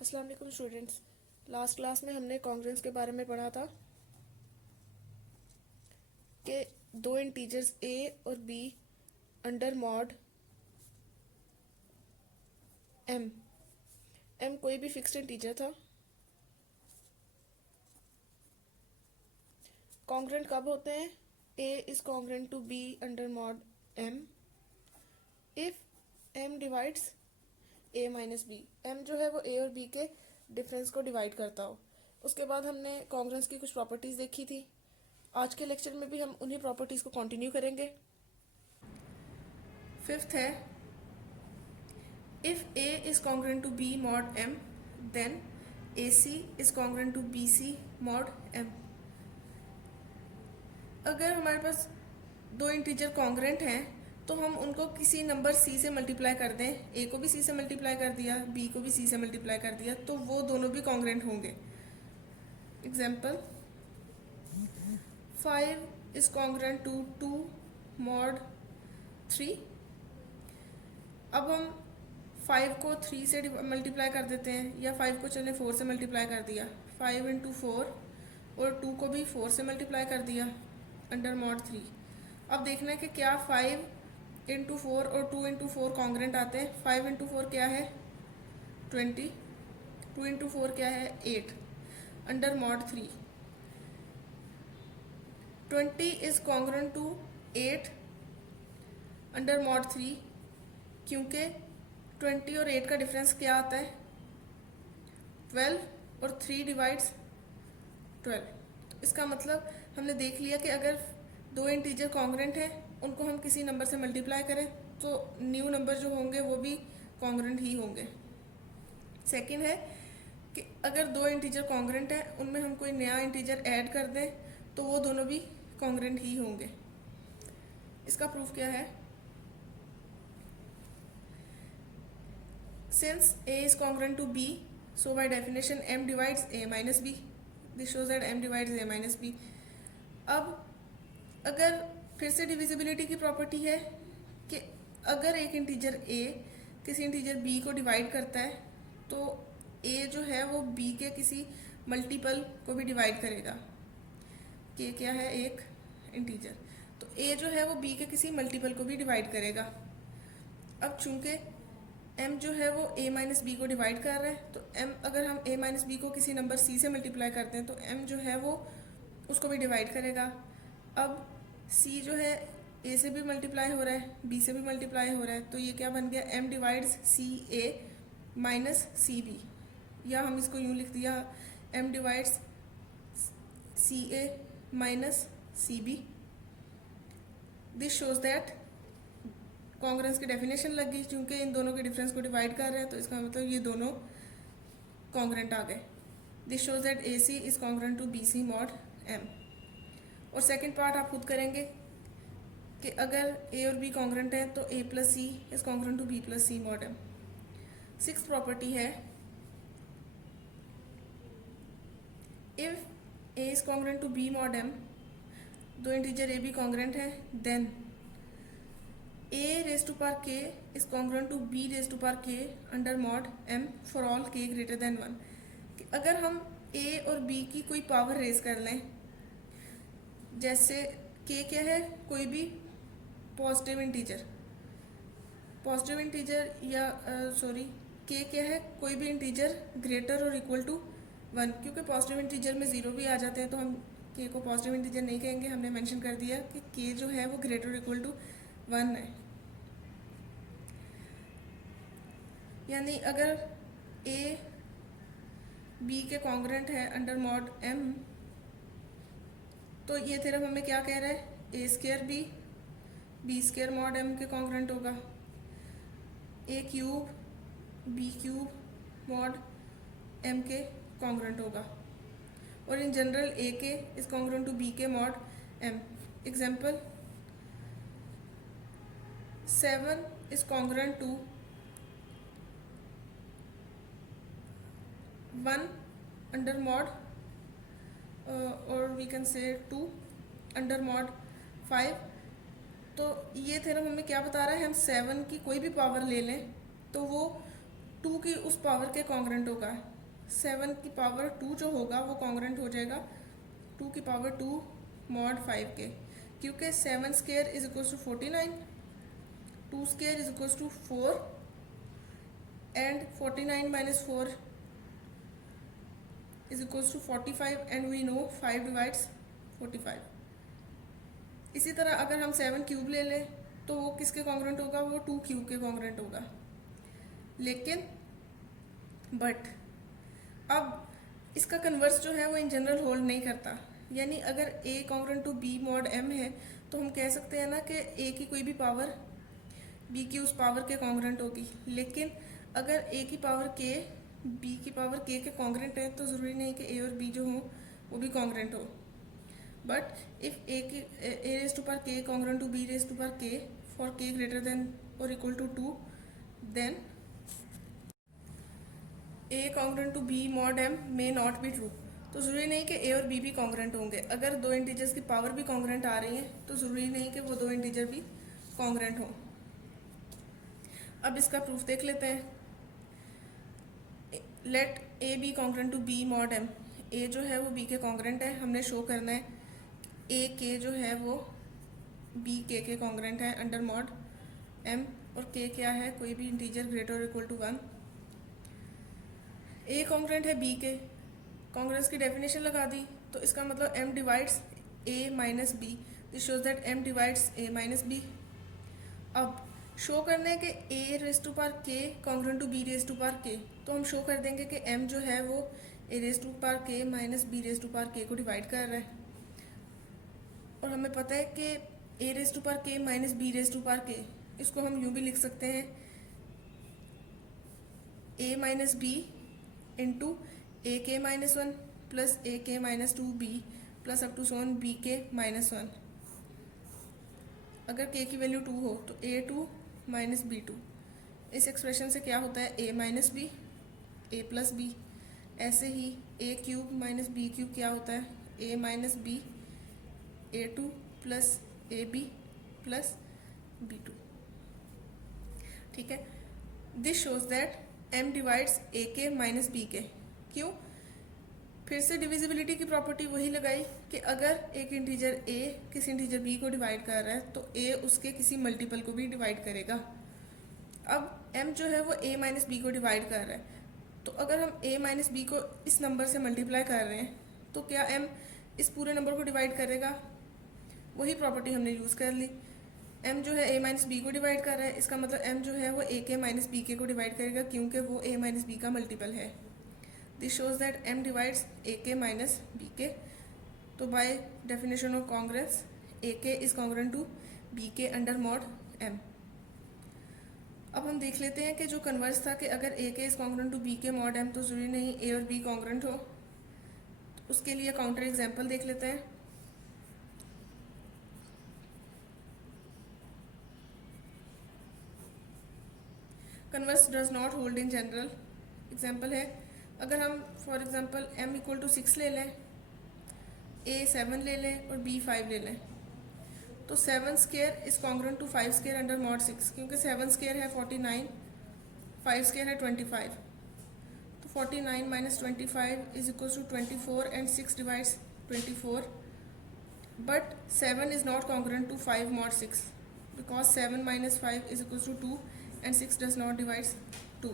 अस्सलाम वालेकुम students. Last class में हमने कॉन्ग्रुएंस के बारे में पढ़ा था कि दो इंटीजर्स a और b अंडर मॉड m कोई भी फिक्स्ड इंटीजर था। कॉन्ग्रुएंट कब होते हैं? a is congruent to b under mod m if m divides a minus b। m जो है वो a और b के डिफरेंस को डिवाइड करता हो। उसके बाद हमने कॉन्ग्रुएंस की कुछ प्रॉपर्टीज देखी थी। आज के लेक्चर में भी हम उन्हीं प्रॉपर्टीज को कंटिन्यू करेंगे। फिफ्थ है, if a is congruent to b mod m then ac is congruent to bc mod m। अगर हमारे पास दो इंटीजर कॉन्ग्रेंट हैं तो हम उनको किसी नंबर c से मल्टीप्लाई कर दें, a को भी c से मल्टीप्लाई कर दिया, b को भी c से मल्टीप्लाई कर दिया, तो वो दोनों भी कॉन्ग्रेंट होंगे। Example, 5 is congruent to 2 mod 3। अब हम 5 को 3 से मल्टीप्लाई कर देते हैं, या 5 को चले 4 से मल्टीप्लाई कर दिया, 5 इंटू 4, और 2 को भी 4 से मल्टीप्लाई कर दिया अंडर मॉड 3। अब देखना है कि क्या 5 इंटू 4 और 2 इंटू 4 कॉन्ग्रेंट आते हैं। 5 इंटू 4 क्या है 20, 2 इंटू 4 क्या है 8 under mod 3। 20 is congruent to 8 under mod 3, क्योंकि 20 और 8 का डिफरेंस क्या आता है 12, और 3 डिवाइड्स 12। इसका मतलब हमने देख लिया कि अगर दो इंटीजर कॉन्ग्रेंट हैं, उनको हम किसी नंबर से मल्टीप्लाई करें तो न्यू नंबर जो होंगे वो भी कॉन्ग्रेंट ही होंगे। सेकंड है कि अगर दो इंटीजर कॉन्ग्रेंट हैं, उनमें हम कोई नया इंटीजर ऐड कर दें तो वो दोनों भी कॉन्ग्रेंट ही होंगे। इसका प्रूफ क्या है? Since a is congruent to b, so by definition m divides a minus b. This shows that m divides a minus b. अब अगर फिर से डिविजिबिलिटी की प्रॉपर्टी है कि अगर एक इंटीजर a किसी इंटीजर b को डिवाइड करता है तो a जो है वो b के किसी मल्टीपल को भी डिवाइड करेगा। k क्या है एक इंटीजर, तो a जो है वो b के किसी मल्टीपल को भी डिवाइड करेगा। अब चूंकि m जो है वो a माइनस बी को डिवाइड कर रहा है, तो m अगर हम a माइनस बी को किसी नंबर c से मल्टीप्लाई करते हैं तो m जो है वो उसको भी डिवाइड करेगा। अब c जो है a से भी मल्टीप्लाई हो रहा है, b से भी मल्टीप्लाई हो रहा है, तो ये क्या बन गया m divides c a minus c b, या हम इसको यूँ लिख दिया m divides c a minus c b. This shows that congruence की डेफिनेशन लग गई, क्योंकि इन दोनों के डिफरेंस को डिवाइड कर रहे हैं, तो इसका मतलब ये दोनों कॉन्ग्रुएंट आ गए। This shows that a c is congruent to b c mod m. और सेकंड पार्ट आप खुद करेंगे कि अगर ए और बी कॉन्ग्रुएंट है तो A plus C is congruent to B plus C mod M. Sixth property है, if A is congruent to B mod M, दो इंटीजर ए बी कॉन्ग्रुएंट है, then a raised to power k is congruent to b raised to power k under mod m for all k greater than 1। अगर हम a और b की कोई power raise कर लें, जैसे k क्या है कोई भी पॉजिटिव इंटीजर, या k क्या है कोई भी इंटीजर ग्रेटर और इक्वल टू 1। क्योंकि पॉजिटिव इंटीजर में 0 भी आ जाते हैं तो हम k को पॉजिटिव इंटीजर नहीं कहेंगे। हमने मेंशन कर दिया कि k जो है वो ग्रेटर और इक्वल टू 1 है। यानी अगर a b के कॉन्ग्रुएंट है अंडर मॉड m, तो ये थ्योरम हमें क्या कह रहा है, a square b square mod m के कॉन्ग्रुएंट होगा, a cube b cube mod m के कॉन्ग्रुएंट होगा, और इन जनरल a के इज कॉन्ग्रुएंट टू b के mod m। Example, 7 is congruent to 1 under mod or we can say 2 under mod 5। तो ये theorem हमें क्या बता रहा है, हम 7 की कोई भी पावर ले लें तो वो टू की उस पावर के कॉन्ग्रेंट होगा। 7 की पावर 2 जो होगा वो कॉन्ग्रेंट हो जाएगा 2 की पावर 2 मॉड 5 के, क्योंकि 7 square is equals to 49, 2 square is equals to 4 and 49 minus 4 is equals to 45 and we know 5 divides 45। इसी तरह अगर हम 7 क्यूब ले लें तो वो किसके कॉन्ग्रेंट होगा, वो 2 क्यूब के कॉन्ग्रेंट होगा। लेकिन बट अब इसका कन्वर्स जो है वो इन जनरल होल्ड नहीं करता, यानी अगर a congruent to b mod m है तो हम कह सकते हैं ना कि a की कोई भी पावर b की उस पावर के कॉन्ग्रेंट होगी। लेकिन अगर a की पावर k b की पावर k के कॉन्ग्रेंट है तो ज़रूरी नहीं कि a और b जो हो वो भी कॉन्ग्रेंट हो। But if a raise to power k congruent to b raise to power k for k greater than और equal to 2, then a congruent to b mod m may not be true. तो ज़रूरी नहीं कि a और b भी congruent होंगे। अगर दो इंटीजर्स की पावर भी कॉन्ग्रेंट आ रही है तो ज़रूरी नहीं कि वो दो इंटीजर भी कॉन्ग्रेंट हों। अब इसका प्रूफ देख लेते हैं। Let a b congruent to b mod m। a जो है वो b के कॉन्ग्रेंट है, हमने शो करना है a k जो है वो b k के कॉन्ग्रेंट है अंडर मॉड m, और k क्या है, कोई भी इंटीजर ग्रेटर और इक्वल टू 1। a कॉन्ग्रेंट है b के, कॉन्ग्रेंस की डेफिनेशन लगा दी तो इसका मतलब m divides a minus b, this shows that m divides a minus b। अब शो करने के a raise to power k congruent to b raise to power k, तो हम शो कर देंगे कि m जो है वो a raise to power k minus b raise to power k को डिवाइड कर रहा है। और हमें पता है कि a raise to power k minus b raise to power k, इसको हम यूँ भी लिख सकते हैं a minus b into a के माइनस 1 प्लस ए के minus 2b plus up to सोन बी के माइनस 1। अगर k की वैल्यू 2 हो तो a2 माइनस b2। इस एक्सप्रेशन से क्या होता है, a minus B a plus B. ऐसे ही a cube minus B cube क्या होता है, a minus B a2 plus A B plus b2। ठीक है, this shows that m divides A के माइनस बी के। क्यों? फिर से डिविजिबिलिटी की प्रॉपर्टी वही लगाई कि अगर एक इंटीजर a किसी इंटीजर b को डिवाइड कर रहा है तो a उसके किसी मल्टीपल को भी डिवाइड करेगा। अब m जो है वो a माइनस बी को डिवाइड कर रहा है, तो अगर हम a माइनस बी को इस नंबर से मल्टीप्लाई कर रहे हैं तो क्या m इस पूरे नंबर को डिवाइड करेगा? वही प्रॉपर्टी हमने यूज़ कर ली। m जो है a माइनस बी को डिवाइड कर रहा है, इसका मतलब m जो है वो a के माइनस बी के को डिवाइड करेगा, क्योंकि वो a माइनस बी का मल्टीपल है। This shows that m divides a के माइनस बी के। तो by definition of congruence a के इज कॉन्ग्रेंट टू b के अंडर मॉड m। अब हम देख लेते हैं कि जो कन्वर्स था कि अगर a के इज कॉन्ग्रेंट टू b के मॉड m तो जरूरी नहीं a और b कॉन्ग्रेंट हो। उसके लिए काउंटर एग्जांपल देख लेते हैं। Converse does not hold in general. Example है, अगर हम for example m equal to 6 ले लें, a 7 ले लें और b 5 ले लें, तो 7 square is congruent to 5 square under mod 6, क्योंकि 7 स्क्वायर है 49, 5 स्क्वायर है 25। तो 49 minus 25 is equal to 24 and 6 divides 24। But 7 is not congruent to 5 mod 6 because 7 minus 5 is equal to 2 and 6 does not divides 2।